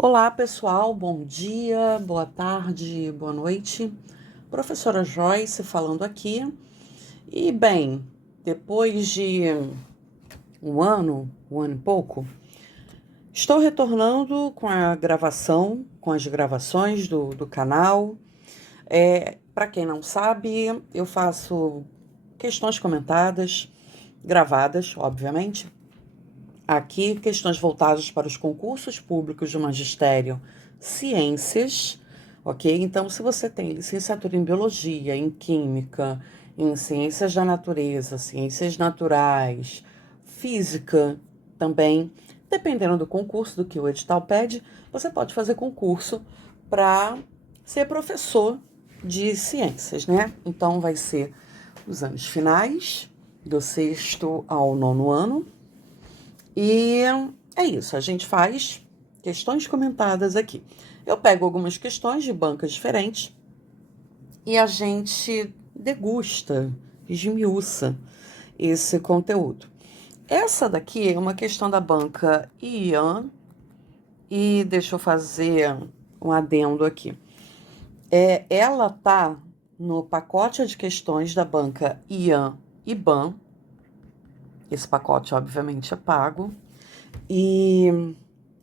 Olá, pessoal, bom dia, boa tarde, boa noite. Professora Joyce falando aqui. E bem, depois de um ano e pouco, estou retornando com a gravação, com as gravações do canal. Para quem não sabe, eu faço questões comentadas, gravadas, obviamente. Aqui, questões voltadas para os concursos públicos do magistério Ciências, ok? Então, se você tem licenciatura em Biologia, em Química, em Ciências da Natureza, Ciências Naturais, Física também, dependendo do concurso, do que o edital pede, você pode fazer concurso para ser professor de ciências, né? Então, vai ser os anos finais, do sexto ao nono ano, e é isso, a gente faz questões comentadas aqui. Eu pego algumas questões de bancas diferentes e a gente degusta, esmiuça esse conteúdo. Essa daqui é uma questão da banca IAN, e deixa eu fazer um adendo aqui. Ela tá no pacote de questões da banca IAN e BAN. Esse pacote, obviamente, é pago. E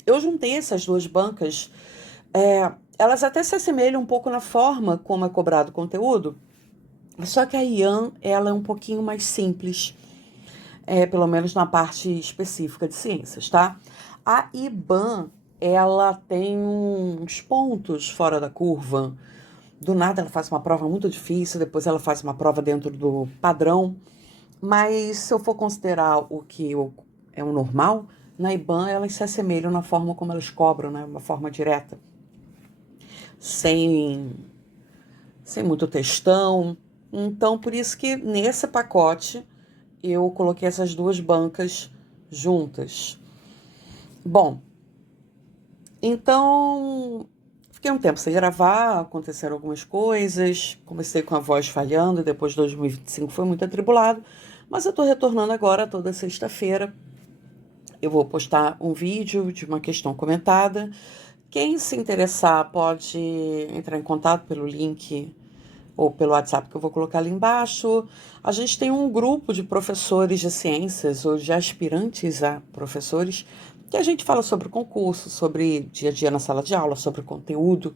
eu juntei essas duas bancas. Elas até se assemelham um pouco na forma como é cobrado o conteúdo, só que a IAN ela é um pouquinho mais simples, pelo menos na parte específica de ciências, tá? A IBAN, ela tem uns pontos fora da curva. Do nada ela faz uma prova muito difícil, depois ela faz uma prova dentro do padrão. Mas se eu for considerar o que é o normal, na IBAN elas se assemelham na forma como elas cobram, né? Uma forma direta, sem, sem muito textão. Então, por isso que nesse pacote eu coloquei essas duas bancas juntas. Bom, então fiquei um tempo sem gravar, aconteceram algumas coisas, comecei com a voz falhando, depois de 2025 foi muito atribulado, mas eu tô retornando agora toda sexta-feira. Eu vou postar um vídeo de uma questão comentada. Quem se interessar pode entrar em contato pelo link ou pelo WhatsApp que eu vou colocar ali embaixo. A gente tem um grupo de professores de ciências ou de aspirantes a professores que a gente fala sobre o concurso, sobre dia a dia na sala de aula, sobre o conteúdo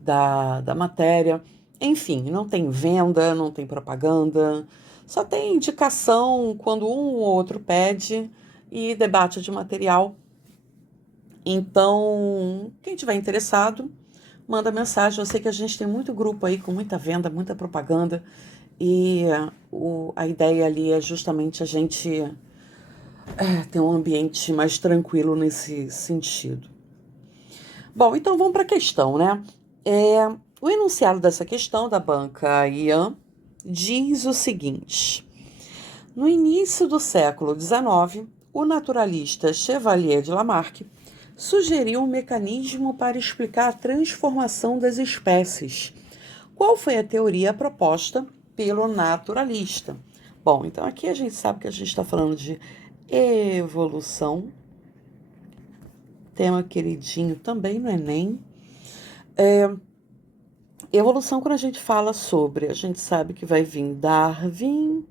da matéria. Enfim, não tem venda, não tem propaganda, só tem indicação quando um ou outro pede e debate de material. Então, quem tiver interessado, manda mensagem. Eu sei que a gente tem muito grupo aí com muita venda, muita propaganda, e a ideia ali é justamente a gente ter um ambiente mais tranquilo nesse sentido. Bom, então vamos para a questão, né? O enunciado dessa questão da banca IAN diz o seguinte: no início do século XIX, o naturalista Chevalier de Lamarck sugeriu um mecanismo para explicar a transformação das espécies. Qual foi a teoria proposta pelo naturalista? Bom, então aqui a gente sabe que a gente está falando de evolução, tema queridinho também no Enem. Evolução, quando a gente fala sobre, a gente sabe que vai vir Darwin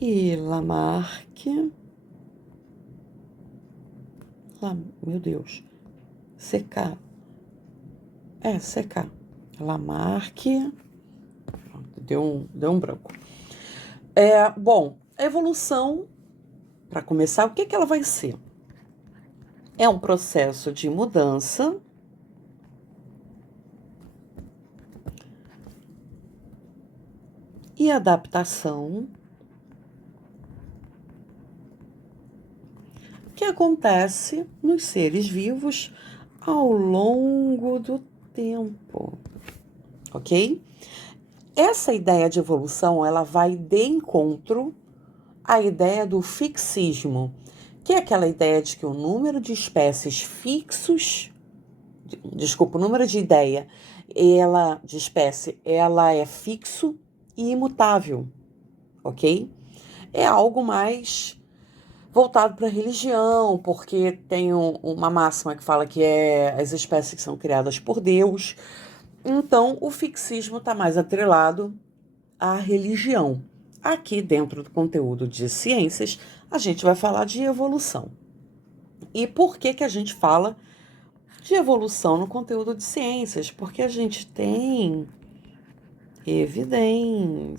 e Lamarck. Meu Deus. CK. CK. Lamarck. Deu um branco. Bom, a evolução, para começar, o que ela vai ser? É um processo de mudança e adaptação que acontece nos seres vivos ao longo do tempo, ok? Essa ideia de evolução, ela vai de encontro à ideia do fixismo, que é aquela ideia de que o número de espécies fixos, o número de ideia, de espécie, ela é fixo e imutável, ok? É algo mais voltado para a religião, porque tem uma máxima que fala que as espécies que são criadas por Deus. Então, o fixismo está mais atrelado à religião. Aqui, dentro do conteúdo de ciências, a gente vai falar de evolução. E por que a gente fala de evolução no conteúdo de ciências? Porque a gente tem evidências,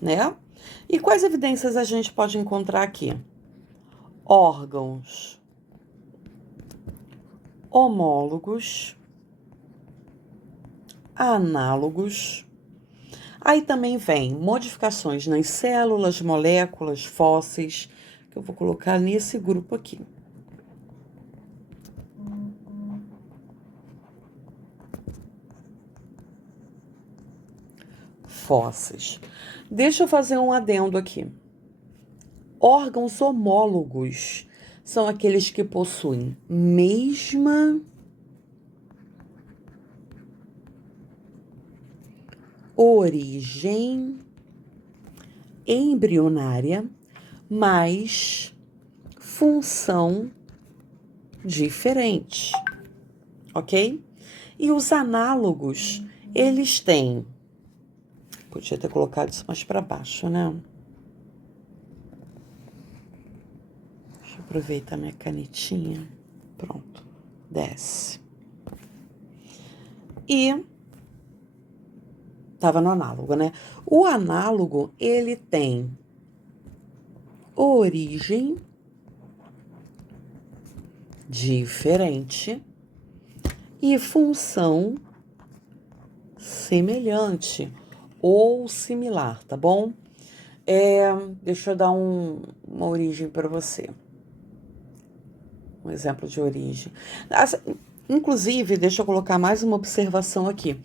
né? E quais evidências a gente pode encontrar aqui? Órgãos homólogos, análogos. Aí também vem modificações nas células, moléculas, fósseis, que eu vou colocar nesse grupo aqui. Fósseis. Deixa eu fazer um adendo aqui. Órgãos homólogos são aqueles que possuem mesma origem embrionária, mas função diferente, ok? E os análogos, eles têm... Podia ter colocado isso mais para baixo, né? Deixa eu aproveitar minha canetinha. Pronto, desce. E estava no análogo, né? O análogo, ele tem origem diferente e função semelhante ou similar, tá bom? Deixa eu dar uma origem para você. Um exemplo de origem. Inclusive, deixa eu colocar mais uma observação aqui.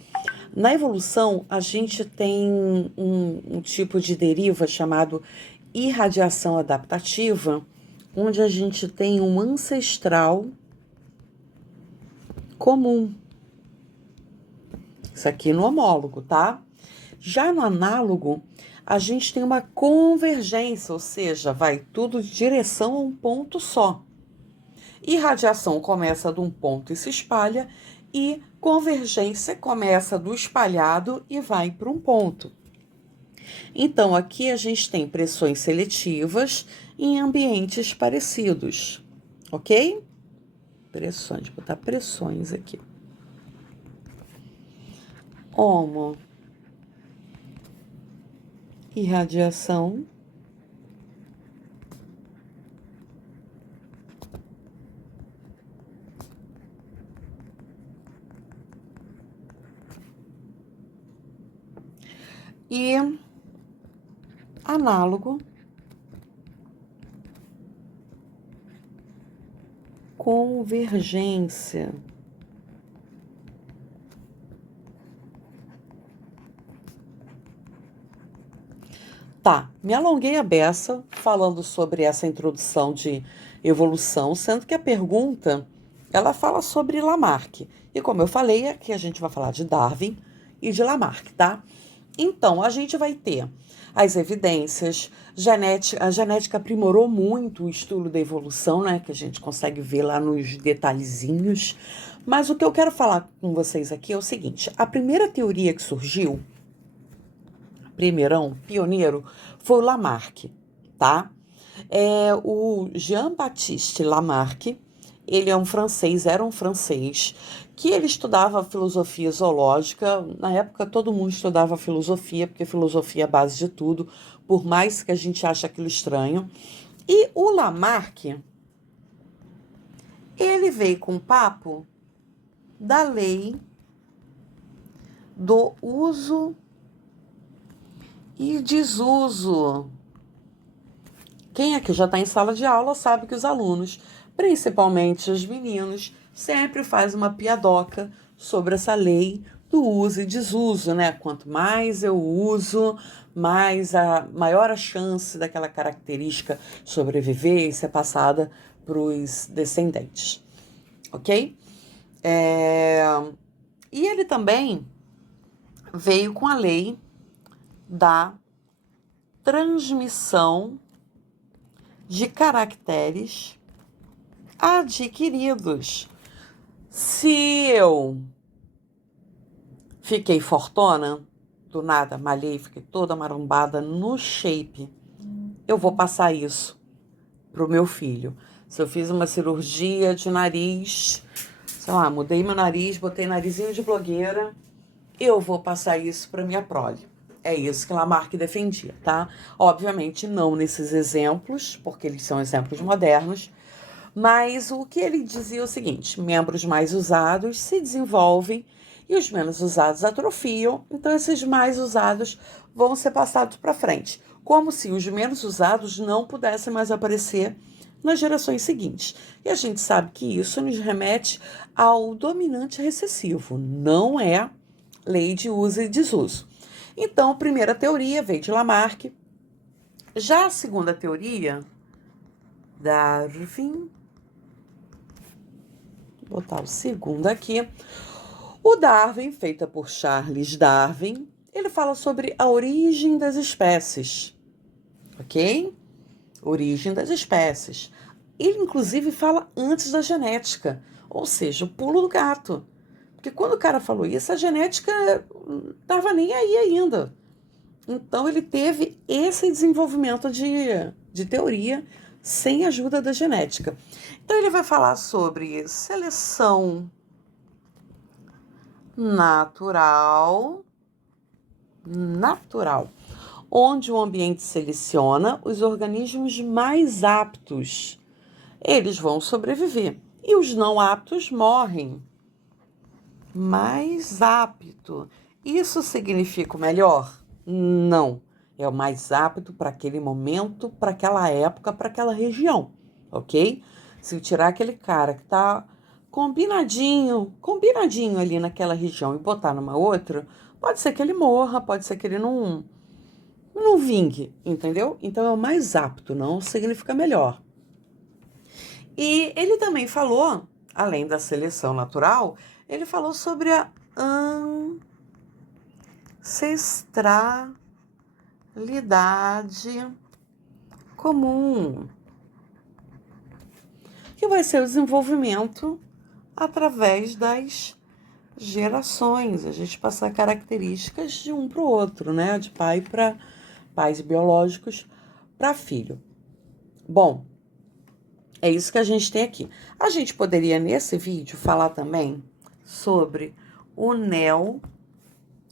Na evolução, a gente tem um tipo de deriva chamado irradiação adaptativa, onde a gente tem um ancestral comum. Isso aqui no homólogo, tá? Já no análogo, a gente tem uma convergência, ou seja, vai tudo de direção a um ponto só. Irradiação começa de um ponto e se espalha, e convergência começa do espalhado e vai para um ponto. Então, aqui a gente tem pressões seletivas em ambientes parecidos, ok? Pressões, vou botar pressões aqui. Homo, irradiação, e análogo, convergência. Tá, me alonguei a beça falando sobre essa introdução de evolução, sendo que a pergunta, ela fala sobre Lamarck. E como eu falei, aqui a gente vai falar de Darwin e de Lamarck, tá? Então, a gente vai ter as evidências, a genética aprimorou muito o estudo da evolução, né? Que a gente consegue ver lá nos detalhezinhos. Mas o que eu quero falar com vocês aqui é o seguinte: a primeira teoria que surgiu, primeirão, pioneiro, foi o Lamarck, tá? O Jean-Baptiste Lamarck, ele é um francês, era um francês, que ele estudava filosofia zoológica. Na época, todo mundo estudava filosofia, porque filosofia é a base de tudo, por mais que a gente ache aquilo estranho. E o Lamarck, ele veio com o papo da lei do uso e desuso. Quem aqui já está em sala de aula sabe que os alunos, principalmente os meninos, sempre faz uma piadoca sobre essa lei do uso e desuso, né? Quanto mais eu uso, maior a chance daquela característica sobreviver e ser passada para os descendentes, ok? E ele também veio com a lei da transmissão de caracteres adquiridos. Se eu fiquei fortona, do nada, malhei, fiquei toda marombada no shape, eu vou passar isso pro meu filho. Se eu fiz uma cirurgia de nariz, sei lá, mudei meu nariz, botei narizinho de blogueira, eu vou passar isso para minha prole. É isso que Lamarck defendia, tá? Obviamente não nesses exemplos, porque eles são exemplos modernos, mas o que ele dizia é o seguinte: membros mais usados se desenvolvem e os menos usados atrofiam, então esses mais usados vão ser passados para frente, como se os menos usados não pudessem mais aparecer nas gerações seguintes. E a gente sabe que isso nos remete ao dominante recessivo, não é lei de uso e desuso. Então, a primeira teoria veio de Lamarck. Já a segunda teoria, Darwin, vou botar o segundo aqui. O Darwin, feita por Charles Darwin, ele fala sobre a origem das espécies, ok? Origem das espécies. Ele, inclusive, fala antes da genética, ou seja, o pulo do gato. Porque quando o cara falou isso, a genética não estava nem aí ainda. Então, ele teve esse desenvolvimento de teoria sem ajuda da genética. Então, ele vai falar sobre seleção natural, onde o ambiente seleciona os organismos mais aptos. Eles vão sobreviver e os não aptos morrem. Mais apto. Isso significa o melhor? Não. É o mais apto para aquele momento, para aquela época, para aquela região, ok? Se eu tirar aquele cara que está combinadinho ali naquela região e botar numa outra, pode ser que ele morra, pode ser que ele não vingue, entendeu? Então é o mais apto, não significa melhor. E ele também falou, além da seleção natural, ele falou sobre a ancestralidade comum, que vai ser o desenvolvimento através das gerações, a gente passar características de um para o outro, né? De pais biológicos para filho. Bom, é isso que a gente tem aqui. A gente poderia, nesse vídeo, falar também sobre o neo.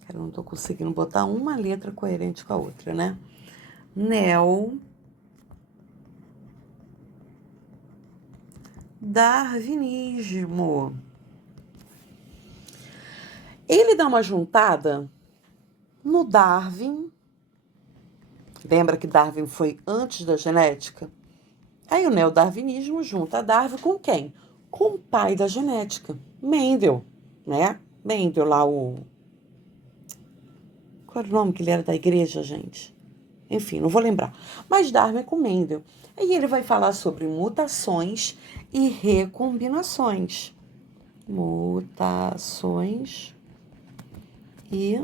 Eu não estou conseguindo botar uma letra coerente com a outra, né? Neo-darwinismo. Ele dá uma juntada no Darwin. Lembra que Darwin foi antes da genética? Aí o neodarwinismo junta Darwin com quem? Com o pai da genética, Mendel, né? Mendel lá, qual era o nome que ele era da igreja, gente? Enfim, não vou lembrar. Mas Darwin com Mendel. Aí ele vai falar sobre mutações e recombinações. Mutações e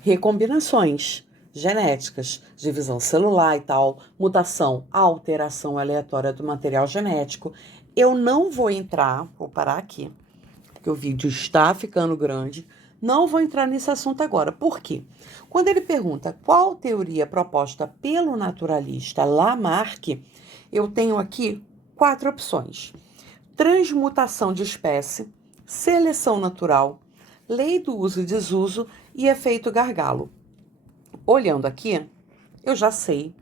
recombinações genéticas, divisão celular e tal, mutação, alteração aleatória do material genético. Eu não vou entrar, vou parar aqui, porque o vídeo está ficando grande, não vou entrar nesse assunto agora. Por quê? Quando ele pergunta qual teoria proposta pelo naturalista Lamarck, eu tenho aqui 4 opções: transmutação de espécie, seleção natural, lei do uso e desuso e efeito gargalo. Olhando aqui, eu já sei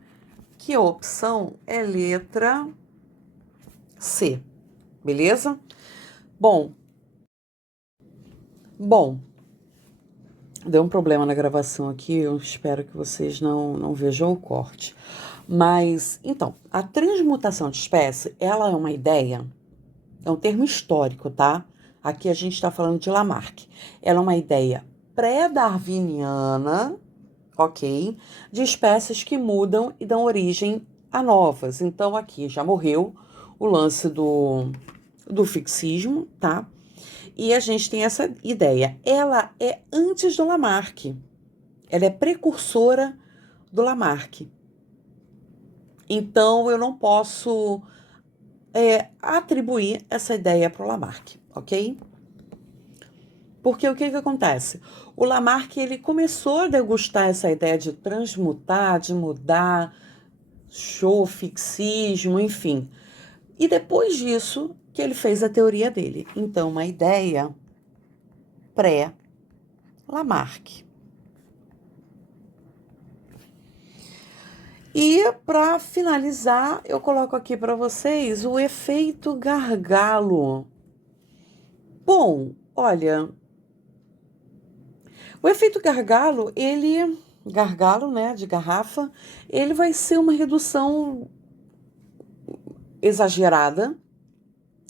que a opção é letra C, beleza? Bom, deu um problema na gravação aqui, eu espero que vocês não vejam o corte. Mas, então, a transmutação de espécie, ela é uma ideia, é um termo histórico, tá? Aqui a gente está falando de Lamarck. Ela é uma ideia pré-darwiniana, ok? De espécies que mudam e dão origem a novas. Então, aqui já morreu o lance do fixismo, tá? E a gente tem essa ideia. Ela é antes do Lamarck. Ela é precursora do Lamarck. Então, eu não posso atribuir essa ideia para o Lamarck, ok? Porque o que acontece? O Lamarck, ele começou a degustar essa ideia de transmutar, de mudar, show, fixismo, enfim. E depois disso, que ele fez a teoria dele. Então, uma ideia pré-Lamarck. E para finalizar, eu coloco aqui para vocês o efeito gargalo. Bom, olha, o efeito gargalo, gargalo, né, de garrafa, ele vai ser uma redução exagerada,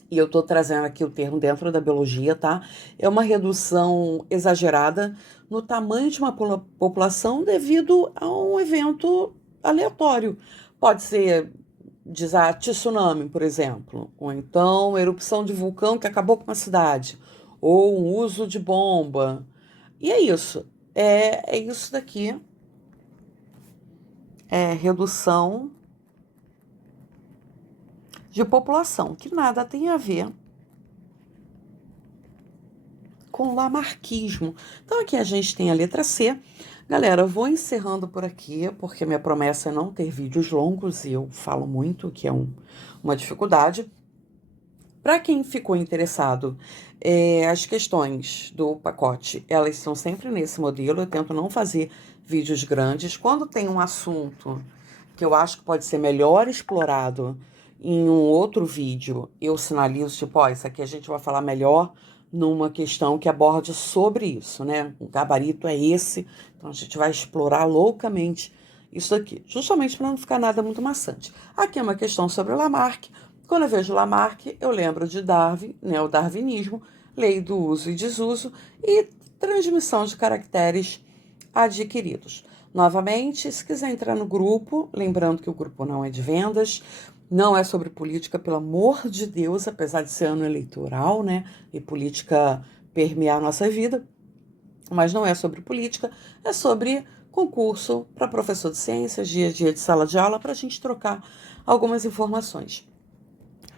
e eu estou trazendo aqui o termo dentro da biologia, tá? É uma redução exagerada no tamanho de uma população devido a um evento aleatório. Pode ser desastre, tsunami, por exemplo, ou então erupção de vulcão que acabou com uma cidade, ou um uso de bomba. E é isso. É isso daqui. É redução de população, que nada tem a ver com lamarquismo. Então aqui a gente tem a letra C. Galera, eu vou encerrando por aqui, porque minha promessa é não ter vídeos longos e eu falo muito, que é uma dificuldade. Para quem ficou interessado, as questões do pacote, elas são sempre nesse modelo. Eu tento não fazer vídeos grandes. Quando tem um assunto que eu acho que pode ser melhor explorado em um outro vídeo, eu sinalizo, tipo, ó, isso aqui a gente vai falar melhor numa questão que aborde sobre isso, né? O gabarito é esse, então a gente vai explorar loucamente isso aqui, justamente para não ficar nada muito maçante. Aqui é uma questão sobre o Lamarck. Quando eu vejo Lamarck, eu lembro de Darwin, né, o darwinismo, lei do uso e desuso e transmissão de caracteres adquiridos. Novamente, se quiser entrar no grupo, lembrando que o grupo não é de vendas, não é sobre política, pelo amor de Deus, apesar de ser ano eleitoral, né, e política permear a nossa vida, mas não é sobre política, é sobre concurso para professor de ciências, dia a dia de sala de aula, para a gente trocar algumas informações.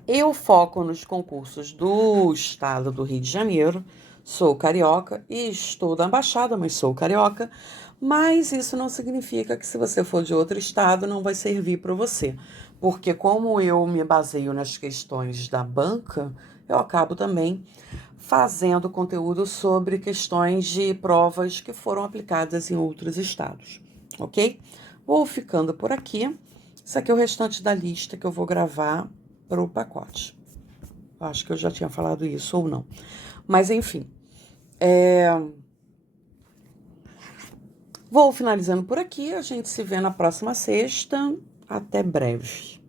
Eu foco nos concursos do estado do Rio de Janeiro, sou carioca e estou da Baixada, mas sou carioca, mas isso não significa que se você for de outro estado não vai servir para você, porque como eu me baseio nas questões da banca, eu acabo também fazendo conteúdo sobre questões de provas que foram aplicadas em outros estados, ok? Vou ficando por aqui. Isso aqui é o restante da lista que eu vou gravar para o pacote. Acho que eu já tinha falado isso ou não. Mas, enfim. Vou finalizando por aqui. A gente se vê na próxima sexta. Até breve.